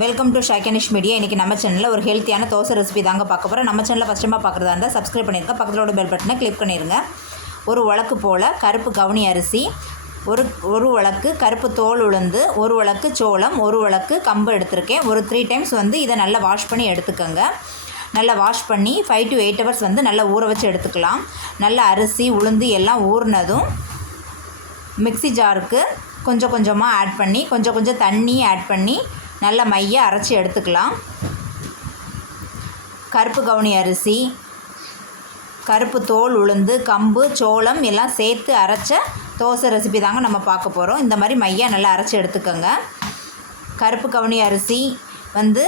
Welcome to ஷாகனிஷ் media இன்றைக்கி நம்ம சேனலில் ஒரு ஹெல்த்தியான தோசை ரெசிபி தாங்க பார்க்க போகிறோம் நம்ம சேனலில் ஃபஸ்ட் டைமாக பார்க்குறதா இருந்தால் சப்ஸ்கிரைப் பண்ணிருங்க. பக்கத்தில் பெல் பட்டனை கிளிக் பண்ணிடுங்க ஒரு உலக்கு போல் கருப்பு கவுனி அரிசி ஒரு ஒரு உலக்கு கருப்பு தோல் உளுந்து ஒரு உலக்கு சோளம் ஒரு உலக்கு கம்பு எடுத்திருக்கேன். ஒரு த்ரீ டைம்ஸ் வந்து இதை நல்லா வாஷ் பண்ணி எடுத்துக்கோங்க. நல்லா வாஷ் பண்ணி ஃபைவ் டு எயிட் ஹவர்ஸ் வந்து நல்லா ஊற வச்சு எடுத்துக்கலாம். நல்லா அரிசி உளுந்து எல்லாம் ஊறினதும் மிக்ஸி ஜாருக்கு கொஞ்சம் கொஞ்சமாக ஆட் பண்ணி கொஞ்சம் கொஞ்சம் தண்ணி ஆட் பண்ணி நல்ல மைய அரைச்சி எடுத்துக்கலாம். கருப்பு கவுனி அரிசி கருப்பு தோல் உளுந்து கம்பு சோளம் எல்லாம் சேர்த்து அரைச்ச தோசை ரெசிபி தாங்க நம்ம பார்க்க போகிறோம் இந்த மாதிரி மையா நல்லா அரைச்சி எடுத்துக்கோங்க. கருப்பு கவுனி அரிசி வந்து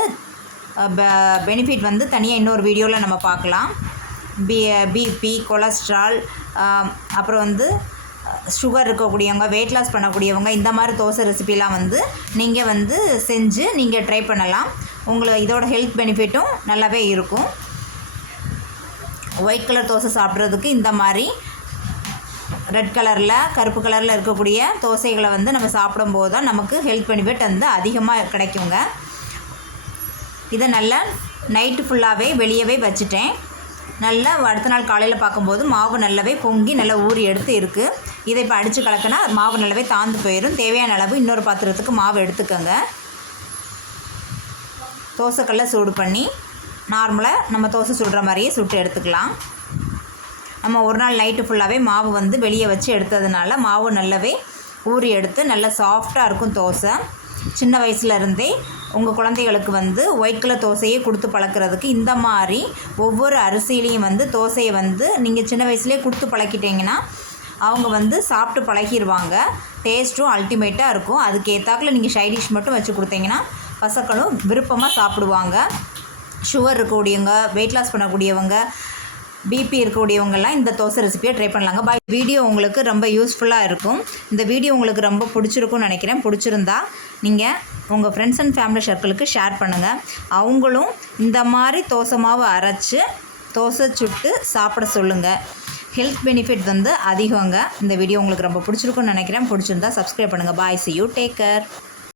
பெனிஃபிட் வந்து தனியாக இன்னொரு வீடியோவில் நம்ம பார்க்கலாம். பி பிபி கொலஸ்ட்ரால் அப்புறம் வந்து சுகர் இருக்கக்கூடியவங்க வெயிட் லாஸ் பண்ணக்கூடியவங்க இந்த மாதிரி தோசை ரெசிபிலாம் வந்து நீங்கள் வந்து செஞ்சு நீங்கள் ட்ரை பண்ணலாம். உங்களுக்கு இதோட ஹெல்த் பெனிஃபிட்டும் நல்லாவே இருக்கும். ஒயிட் கலர் தோசை சாப்பிட்றதுக்கு இந்த மாதிரி ரெட் கலரில் கருப்பு கலரில் இருக்கக்கூடிய தோசைகளை வந்து நம்ம சாப்பிடும்போது தான் நமக்கு ஹெல்த் பெனிஃபிட் வந்து அதிகமாக கிடைக்குங்க. இதை நல்லா நைட்டு ஃபுல்லாகவே வெளியவே வச்சுட்டேன். நல்லா அடுத்த நாள் காலையில் பார்க்கும்போது மாவு நல்லாவே பொங்கி நல்லா ஊறி எடுத்து இருக்குது இதை இப்போ அடித்து கலக்கினா மாவு நல்லாவே தாழ்ந்து போயிடும் தேவையான அளவு இன்னொரு பாத்திரத்துக்கு மாவு எடுத்துக்கோங்க. தோசைக்கல்ல சூடு பண்ணி நார்மலாக நம்ம தோசை சுடுற மாதிரியே சுட்டு எடுத்துக்கலாம். நம்ம ஒரு நாள் நைட்டு ஃபுல்லாகவே மாவு வந்து வெளியே வச்சு எடுத்ததுனால மாவு நல்லாவே ஊறி எடுத்து நல்லா சாஃப்டாக இருக்கும் தோசை. சின்ன வயசுல இருந்தே உங்கள் குழந்தைகளுக்கு வந்து ஒயிட் கலர் தோசையே கொடுத்து பழக்கிறதுக்கு இந்த மாதிரி ஒவ்வொரு அரிசியிலையும் வந்து தோசையை வந்து நீங்கள் சின்ன வயசுலேயே கொடுத்து பழக்கிட்டீங்கன்னா அவங்க வந்து சாப்பிட்டு பழகிடுவாங்க டேஸ்ட்டும் அல்டிமேட்டாக இருக்கும். அதுக்கேற்றாக்கில் நீங்கள் சைடிஷ் மட்டும் வச்சு கொடுத்தீங்கன்னா பசங்களும் விருப்பமாக சாப்பிடுவாங்க. சுகர் இருக்கக்கூடியவங்க வெயிட் லாஸ் பண்ணக்கூடியவங்க பிபி இருக்கக்கூடியவங்கெல்லாம் இந்த தோசை ரெசிபியை ட்ரை பண்ணலாங்க. பாய் வீடியோ உங்களுக்கு ரொம்ப யூஸ்ஃபுல்லாக இருக்கும். இந்த வீடியோ உங்களுக்கு ரொம்ப பிடிச்சிருக்கும்னு நினைக்கிறேன். பிடிச்சிருந்தா நீங்கள் உங்கள் ஃப்ரெண்ட்ஸ் அண்ட் ஃபேமிலி சர்க்கிளுக்கு ஷேர் பண்ணுங்கள் அவங்களும் இந்த மாதிரி தோசை மாவு அரைச்சி தோசை சுட்டு சாப்பிட சொல்லுங்கள் ஹெல்த் பெனிஃபிட் வந்து அதிகங்க. இந்த வீடியோ உங்களுக்கு ரொம்ப பிடிச்சிருக்குன்னு நினைக்கிறேன். பிடிச்சிருந்தா சப்ஸ்கிரைப் பண்ணுங்கள் bye see you take care